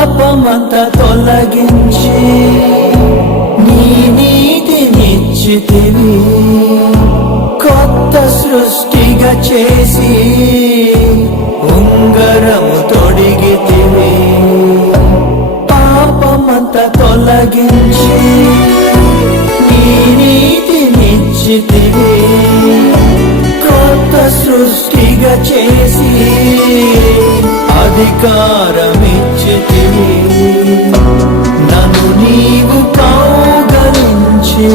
పాపమంతా తొలగించి నీ నీతినిచ్చితివి, కొత్త సృష్టిగా చేసి ఉంగరము తొడిగితివి. పాపమంతా తొలగించి నీ నీతినిచ్చితివి, కొత్త సృష్టిగా చేసి అధికారమిచ్చితివి. నన్ను నీవు కౌగలించి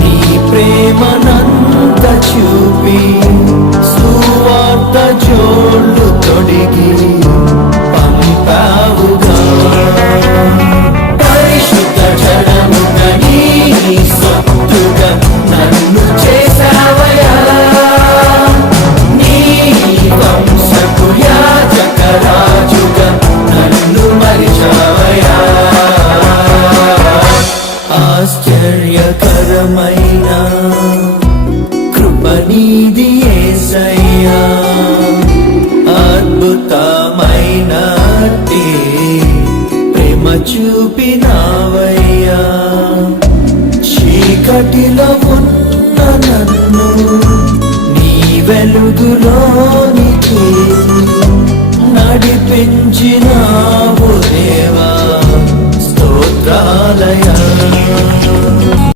నీ ప్రేమనంత చూపి సువార్త జోళ్ళు తొడిగి పంపావుగా. పరిశుద్ధ జడముగా నీ సొత్తుగా నన్ను చేసావయా, నీ వంశపు యాజక రాజుగా నన్ను మరిచావయా. ఆశ్చర్యకరమైన కృప నీది యేసయ్యా, అద్భుతమైనట్టి ప్రేమ చూపినావయ్యా. చీకటిలో ఉన్న నన్ను నీ వెలుగులోనికి నడిపించినావు దేవా, స్తోత్రాలయా.